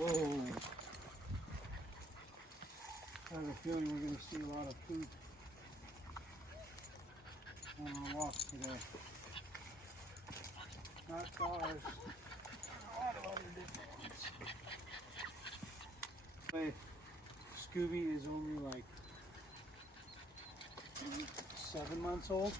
Whoa. I have a feeling we're going to see a lot of poop on our walk today. Not cars. A lot of other different ones. Scooby is only like 7 months old.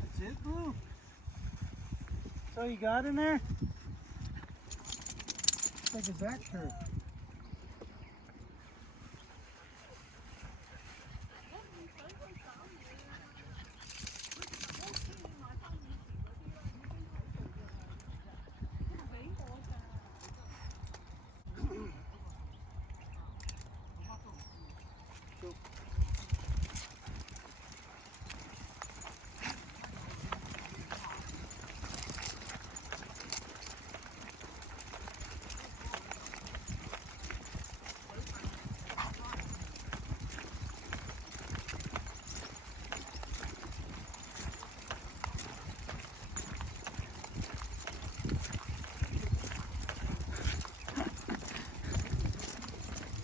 That's it, Blue? That's all you got in there? It's like a back shirt.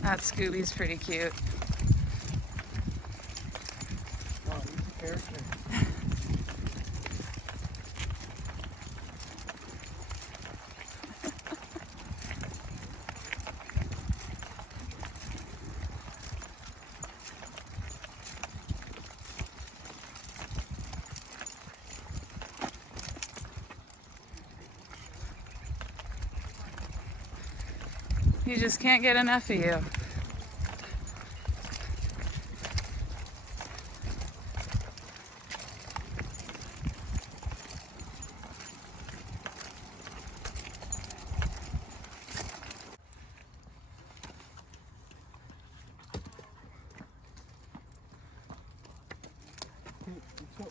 That Scooby's pretty cute. Oh, he's a character. He just can't get enough of you. Okay, let's go.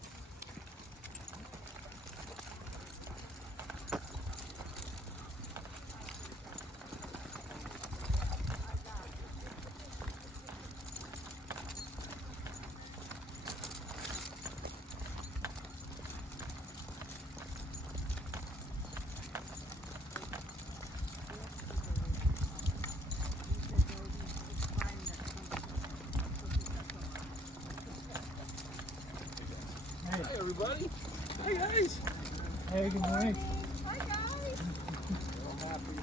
Hey. Hi everybody. Hi guys. Hey, good morning. Hi guys. I'm happy.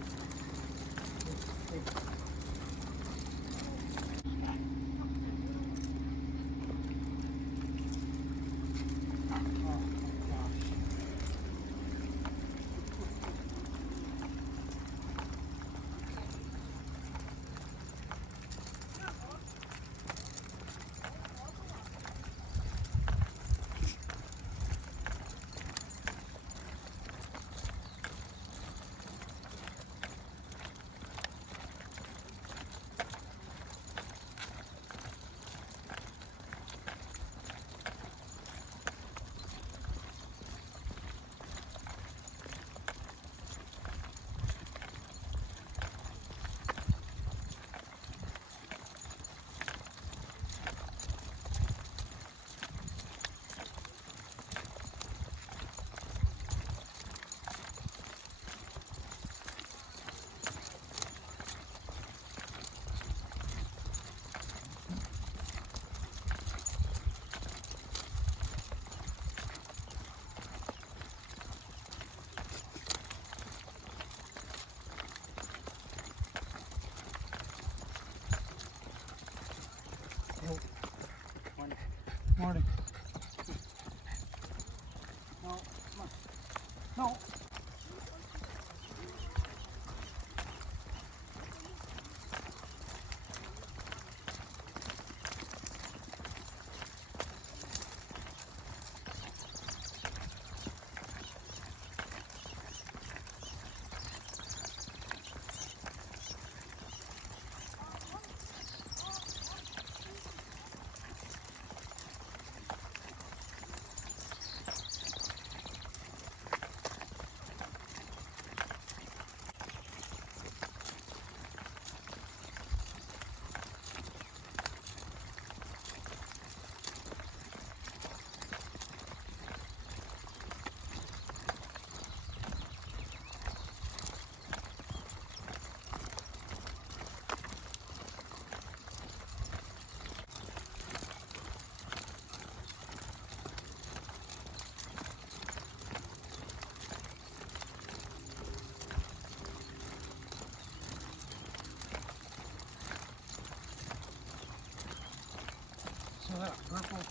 Morning. No, come on. No.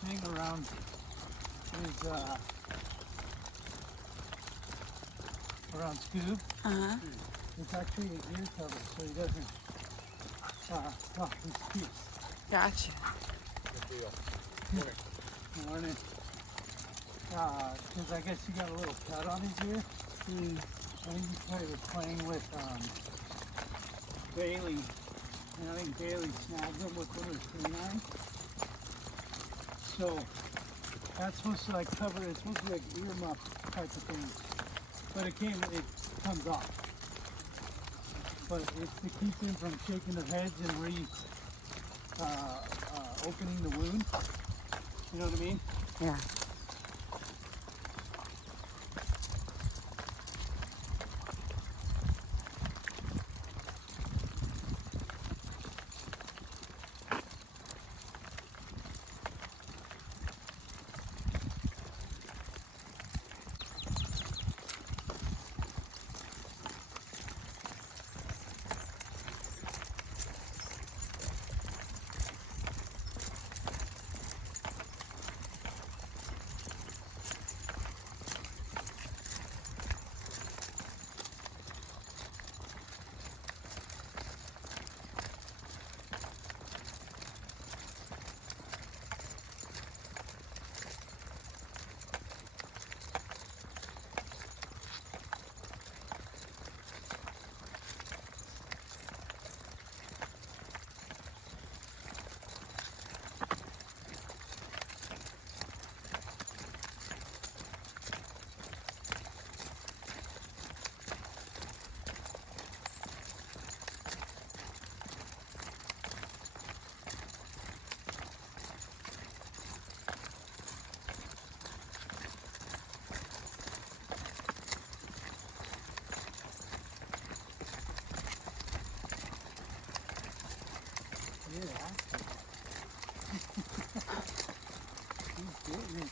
thing around his around Scoob. Uh-huh. It's actually an ear cover, so he doesn't. He's cute. Gotcha. Good deal. Morning. Because I guess he got a little cut on his ear. I think he probably was playing with Bailey, and I think Bailey snagged him with one of his canines. So that's supposed to like cover. It's supposed to be like earmuff type of thing, but it comes off. But it's to keep them from shaking their heads and opening the wound. You know what I mean? Yeah. Yeah. He's getting it.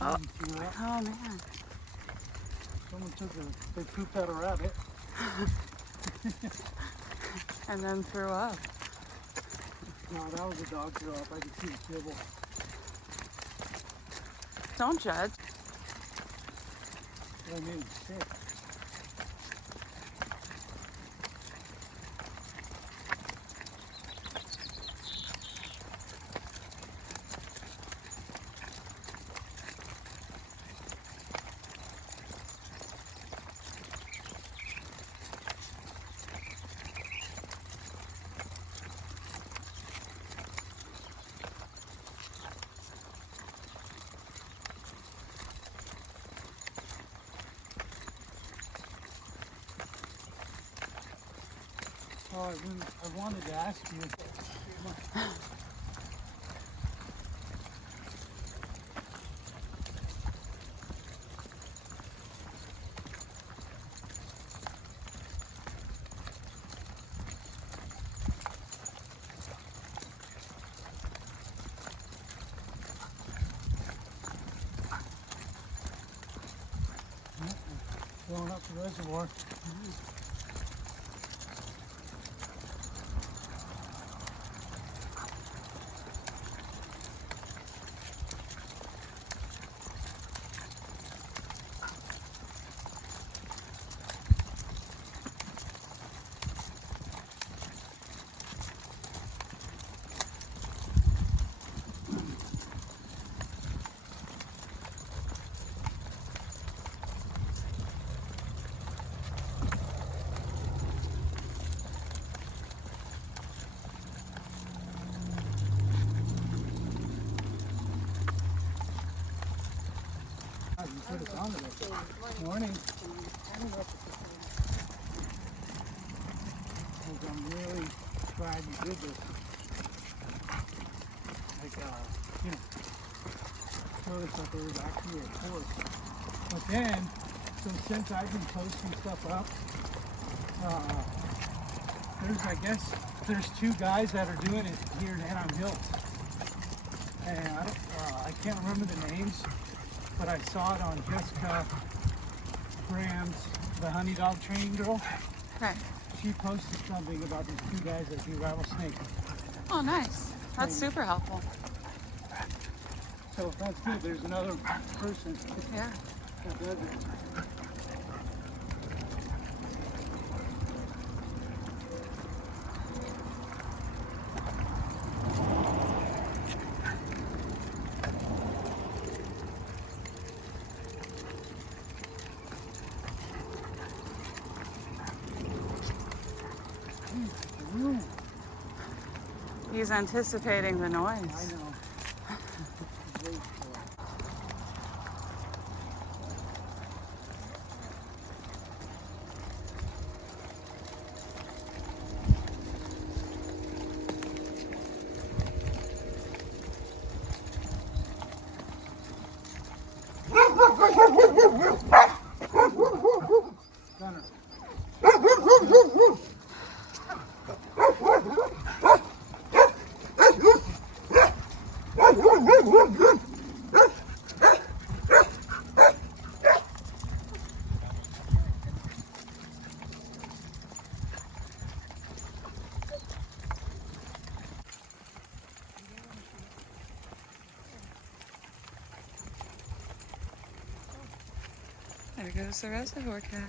Oh. Threw up. Oh, man. Someone they pooped out a rabbit. And then threw up. No, that was a dog throw up. I could see the kibble. Don't judge. But I made him sick. Oh, I wanted to ask you. Going up the reservoir. You put us on to this. Morning. I'm really glad you did this. Like, show us that there was actually a course. But then, so since I've been posting stuff up, there's two guys that are doing it here in Anaheim Hills. And I can't remember the names. but I saw it on Jessica Graham's The Honey Dog Training Girl. Okay. She posted something about these two guys that do rattlesnake. Oh, nice. That's super helpful. So that's good. There's another person Yeah. that does it. Ooh, He's anticipating the I noise. know. Wait for it. Gunner. There goes the reservoir cat.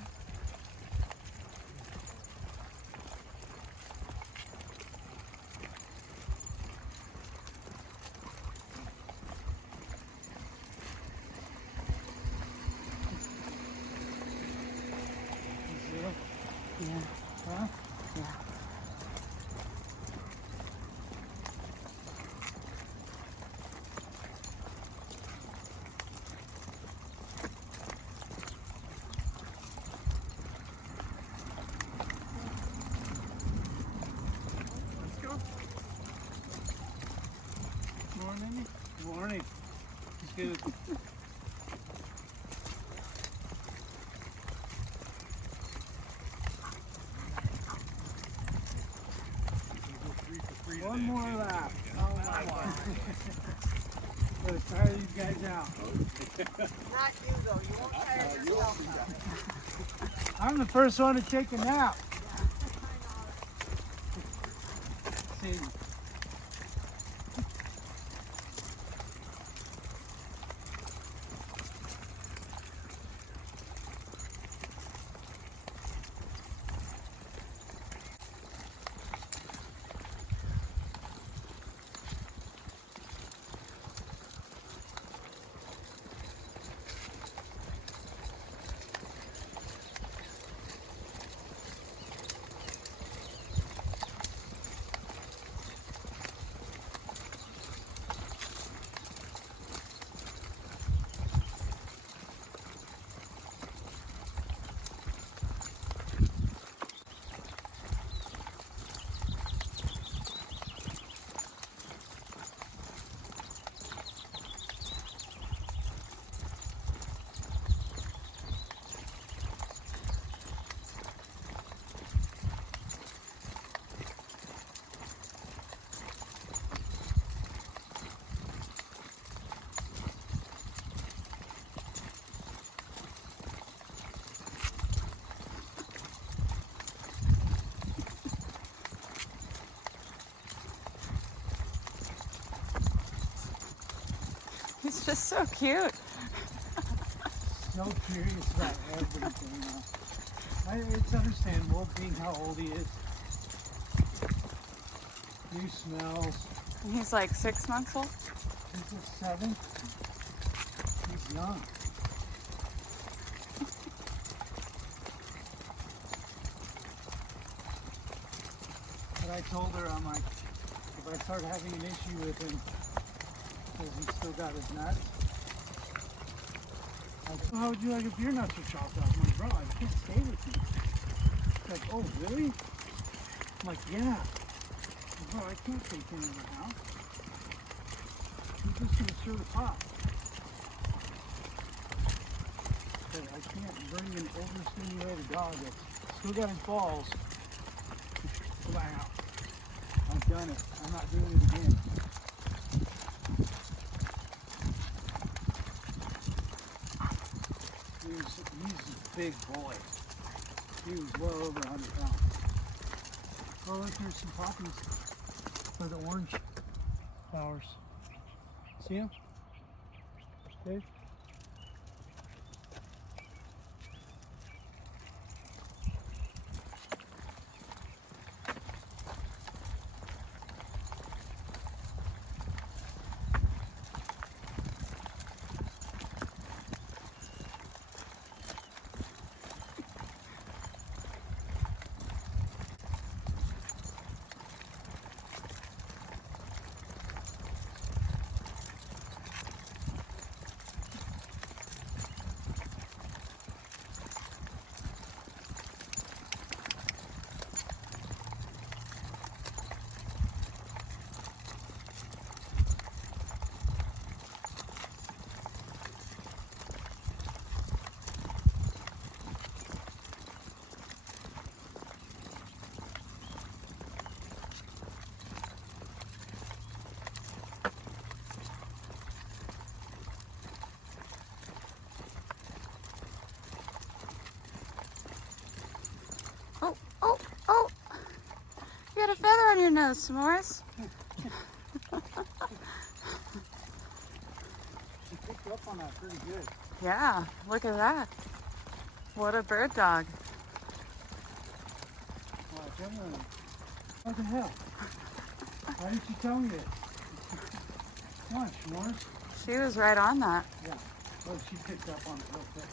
Zero. Yeah. Huh? Yeah. Let's go. Morning. Morning. It's good. One more lap. Oh my God. Let's tire these guys out. Not you though. You won't tire yourself out. I'm the first one to take a nap. See. He's just so cute. So curious about everything. It's understandable being how old he is. New smells. And he's like 6 months old. He's just 7. He's young. But I told her, I'm like, if I start having an issue with him, because he's still got his nuts, like, oh, how would you like if your nuts were chopped off? I'm like, bro, I can't stay with you. She's like, oh, really? I'm like, yeah. Bro, I can't take him in the house. He's just gonna stir the pot. But I can't bring an overstimulated dog that's still got his balls to my house. I've done it. I'm not doing it again. he's a big boy. He was well over 100 pounds. Oh, look, there's some poppies for the orange flowers. See him? Dave? Oh, oh, oh! You got a feather on your nose, Morris. He picked up on that pretty good. Yeah, look at that. What a bird dog. What the hell? Why didn't you tell me it? Come on, Morris. She was right on that. Yeah. Oh, she picked up on it real quick.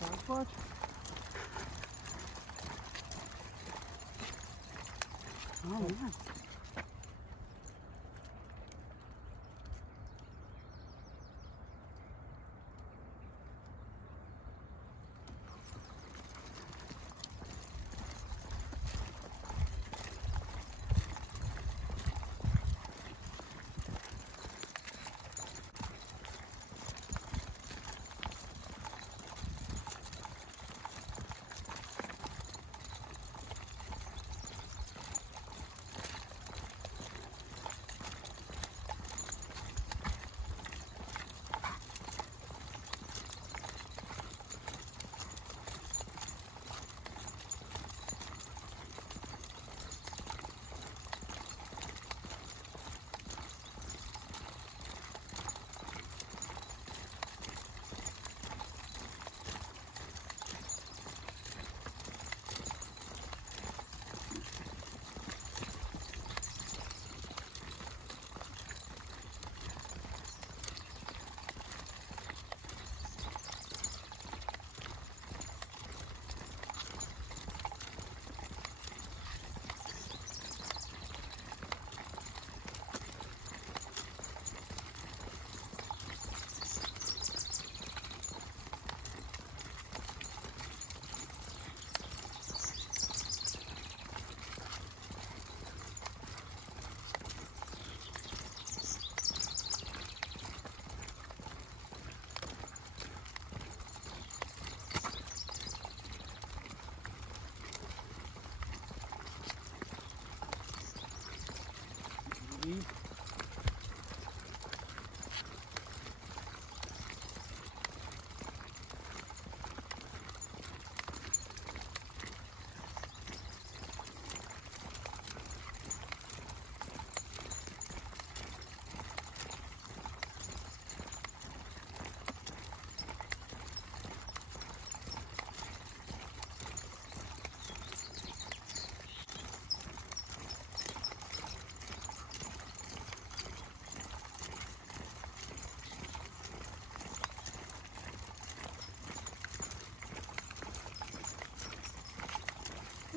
Sasquatch? Oh, man.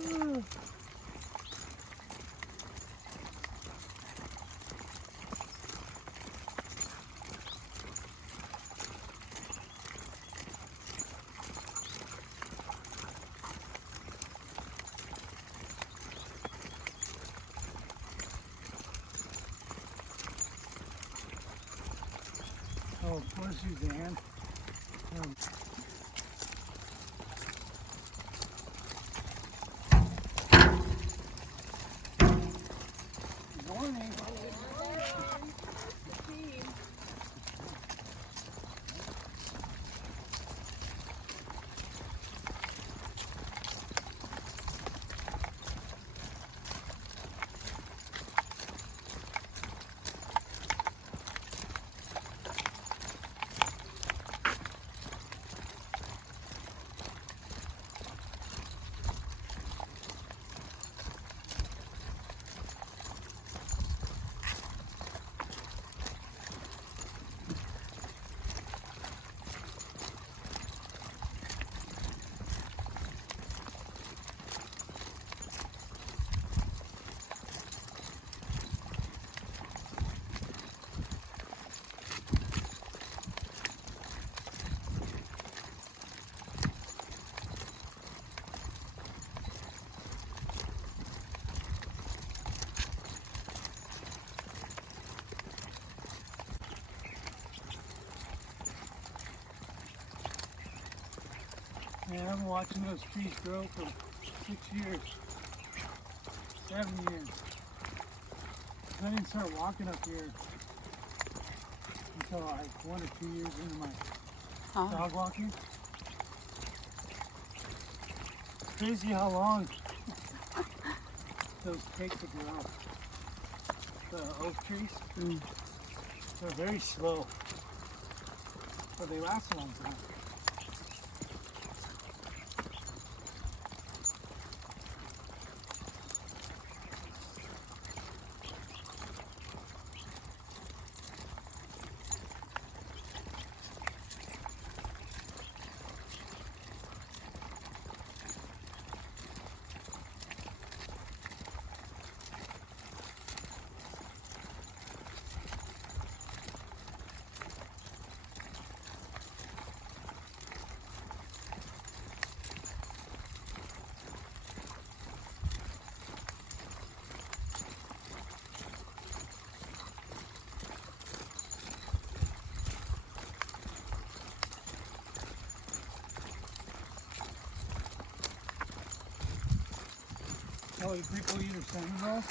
Oh, poor Suzanne. Morning. Man, I've been watching those trees grow for 6 years, 7 years. I didn't start walking up here until like 1 or 2 years into my Oh, dog walking. Crazy how long those take to grow. The oak trees, mm. they're very slow, but they last a long time. Oh, you people eat your salmon rolls?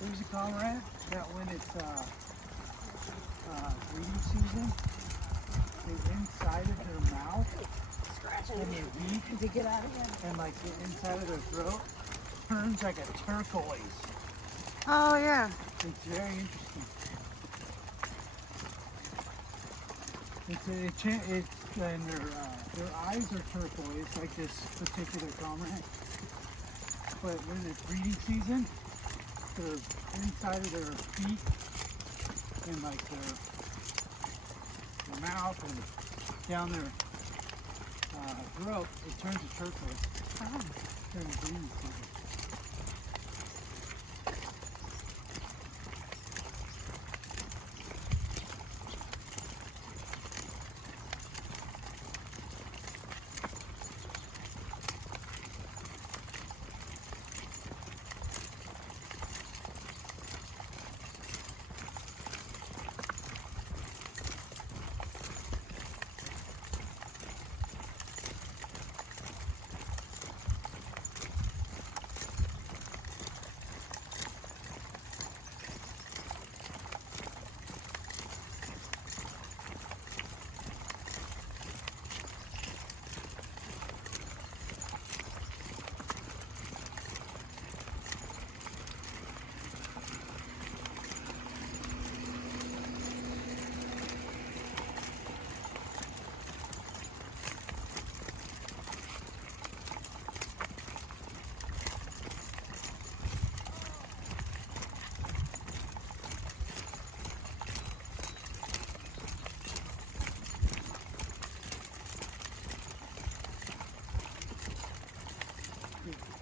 There's a cormorant that when it's breeding season, the inside of their mouth and their beak To get out of here. and like the inside of their throat turns like a turquoise. Oh, yeah. It's very interesting. And their eyes are turquoise like this particular cormorant. But when it's breeding season, the inside of their feet and like their mouth and down their throat, it turns to turquoise. During breeding season.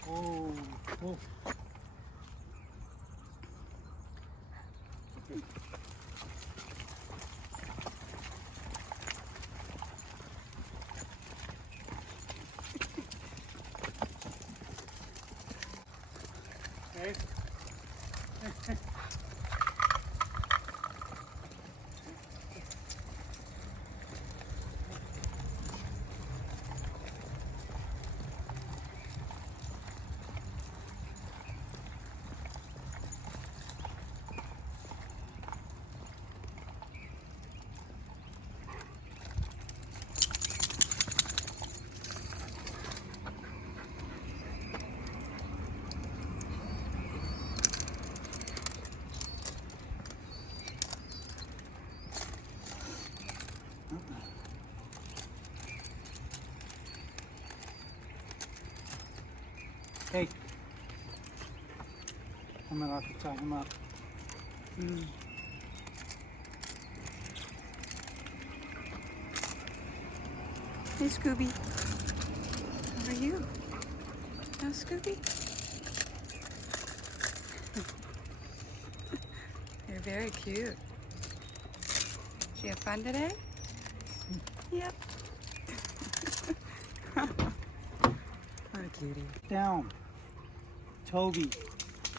Oh, oh. Okay. Hey, I'm gonna have to tie him up. Hey, Scooby. How are you? No, Scooby? You're very cute. Did you have fun today? Yep. What a cutie. Down. Toby.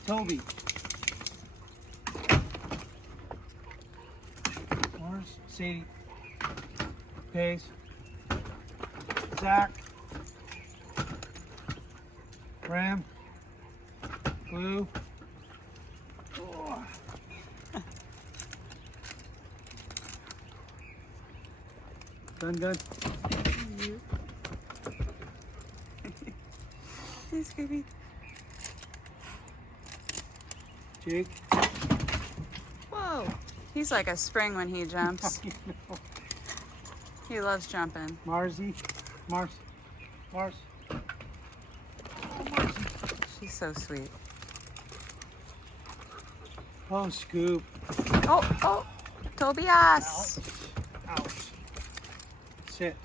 Toby. Morris. Sadie. Pace. Zach. Ram. Blue. Oh. Gun. You. Hey, Scooby. Jake. Whoa. He's like a spring when he jumps. He loves jumping. Marzi. Mars. Oh, Marzi. She's so sweet. Oh, Scoop. Oh, Tobias. Ouch. Sit.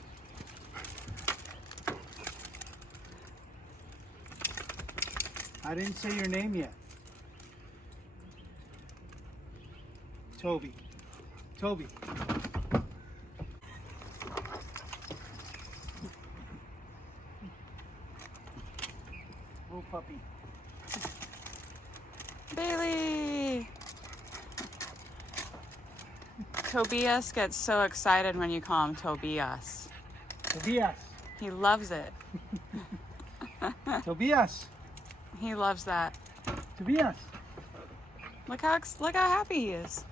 I didn't say your name yet. Toby. Toby. Little puppy. Bailey. Tobias gets so excited when you call him Tobias. Tobias. He loves it. Tobias. He loves that. Tobias. Look how happy he is.